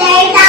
today.